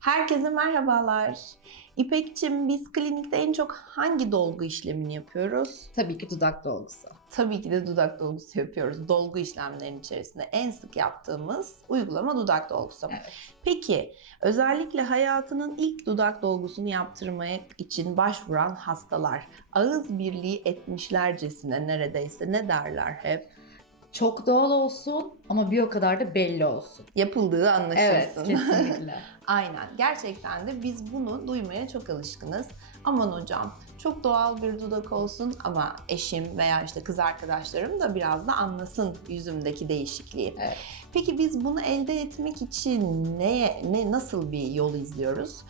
Herkese merhabalar. İpekçim biz klinikte en çok hangi dolgu işlemini yapıyoruz? Tabii ki dudak dolgusu. Tabii ki de dudak dolgusu yapıyoruz. Dolgu işlemlerinin içerisinde en sık yaptığımız uygulama dudak dolgusu. Evet. Peki özellikle hayatının ilk dudak dolgusunu yaptırmak için başvuran hastalar ağız birliği etmişlercesine neredeyse ne derler hep? Çok doğal olsun ama bir o kadar da belli olsun. Yapıldığı Evet, anlaşılsın. kesinlikle. Aynen. Gerçekten de biz bunu duymaya çok alışkınız. Aman hocam çok doğal bir dudak olsun ama eşim veya işte kız arkadaşlarım da biraz da anlasın yüzümdeki değişikliği. Evet. Peki biz bunu elde etmek için neye, ne nasıl bir yol izliyoruz?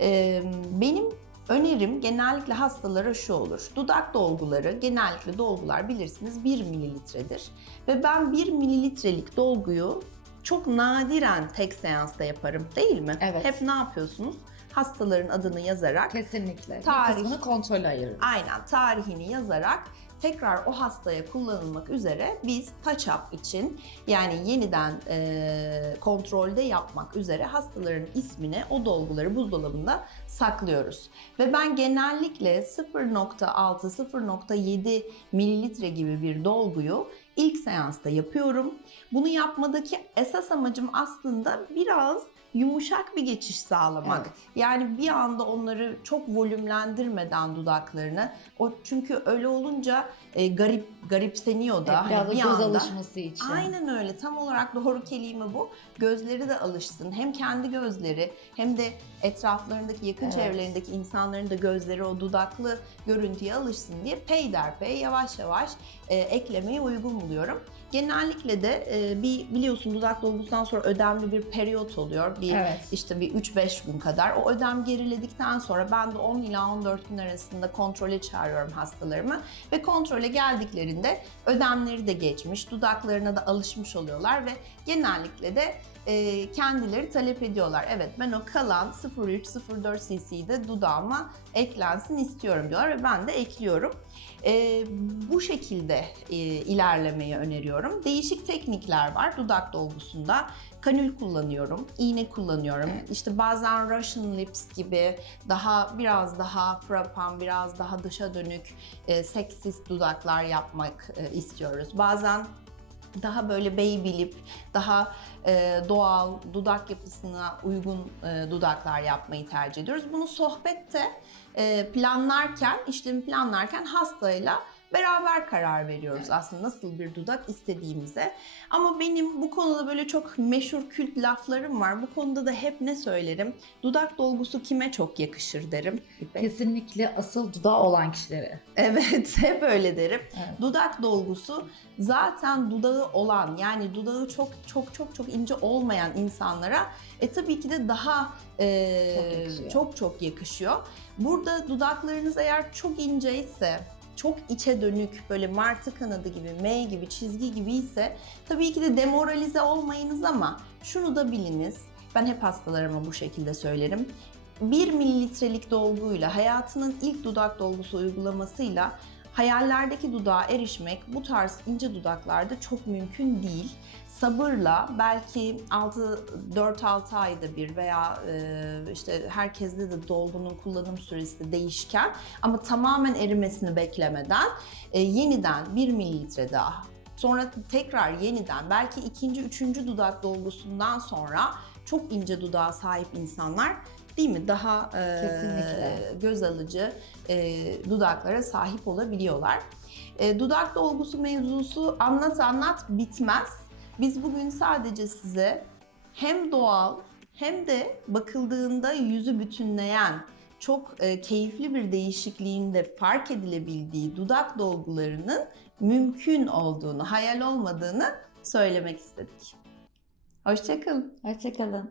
Ee, benim önerim genellikle hastalara şu olur. Dudak dolguları, genellikle dolgular bilirsiniz 1 mililitredir. Ve ben 1 mililitrelik dolguyu çok nadiren tek seansta yaparım değil mi? Evet. Hep ne yapıyorsunuz? Hastaların adını yazarak, Kesinlikle. Tarih. Bir kısmını kontrole ayırırız. aynen tarihini yazarak tekrar o hastaya kullanılmak üzere biz touch up için yani yeniden e, kontrolde yapmak üzere hastaların ismini o dolguları buzdolabında saklıyoruz. Ve ben genellikle 0.6-0.7 mililitre gibi bir dolguyu ilk seansta yapıyorum. Bunu yapmadaki esas amacım aslında biraz yumuşak bir geçiş sağlamak. Evet. Yani bir anda onları çok volümlendirmeden dudaklarını. O çünkü öyle olunca e, garip garipseniyor da Evet, biraz hani bir göz anda. alışması için. Aynen öyle. Tam olarak doğru kelime bu. Gözleri de alışsın. Hem kendi gözleri hem de etraflarındaki, yakın Evet. çevrelerindeki insanların da gözleri o dudaklı görüntüye alışsın diye peyderpey yavaş yavaş e, eklemeyi uygun buluyorum. Genellikle de e, bir biliyorsun dudak dolgusundan sonra ödemli bir periyot oluyor. Bir Evet. işte bir 3-5 gün kadar. O ödem geriledikten sonra ben de 10 ila 14 gün arasında kontrole çağırıyorum hastalarımı ve kontrole geldiklerinde ödemleri de geçmiş, dudaklarına da alışmış oluyorlar ve genellikle de e, kendileri talep ediyorlar. Evet ben o kalan 0,3-0,4 cc'de dudağıma eklensin istiyorum diyorlar ve ben de ekliyorum. E, bu şekilde e, ilerlemeyi öneriyorum. Değişik teknikler var dudak dolgusunda. Kanül kullanıyorum, iğne kullanıyorum. İşte bazen Russian lips gibi daha biraz daha frappan, biraz daha dışa dönük e, seksist dudaklar yapmak e, istiyoruz. Bazen daha böyle baby lip, daha e, doğal dudak yapısına uygun e, dudaklar yapmayı tercih ediyoruz. Bunu sohbette e, planlarken, işlemi planlarken hastayla beraber karar veriyoruz aslında nasıl bir dudak istediğimize. Ama benim bu konuda böyle çok meşhur kült laflarım var. Bu konuda da hep ne söylerim? Dudak dolgusu kime çok yakışır derim. Kesinlikle asıl dudağı olan kişilere. Evet, hep öyle derim. Evet. Dudak dolgusu zaten dudağı olan yani dudağı çok çok çok çok ince olmayan insanlara e tabii ki de daha e, Çok çok çok yakışıyor. Burada dudaklarınız eğer çok ince ise çok içe dönük böyle martı kanadı gibi M gibi çizgi gibi ise tabii ki de demoralize olmayınız ama şunu da biliniz. Ben hep hastalarıma bu şekilde söylerim. 1 mililitrelik dolguyla hayatının ilk dudak dolgusu uygulamasıyla hayallerdeki dudağa erişmek bu tarz ince dudaklarda çok mümkün değil. Sabırla belki 6 4-6 ayda bir veya e, işte herkeste de dolgunun kullanım süresi de değişken ama tamamen erimesini beklemeden e, yeniden 1 mililitre daha Sonra tekrar yeniden belki ikinci, üçüncü dudak dolgusundan sonra çok ince dudağa sahip insanlar değil mi? Daha e, Kesinlikle. göz alıcı e, dudaklara sahip olabiliyorlar. E, dudak dolgusu mevzusu anlat anlat bitmez. Biz bugün sadece size hem doğal hem de bakıldığında yüzü bütünleyen çok e, keyifli bir değişikliğinde fark edilebildiği dudak dolgularının mümkün olduğunu, hayal olmadığını söylemek istedik. Hoşçakalın. Hoşçakalın.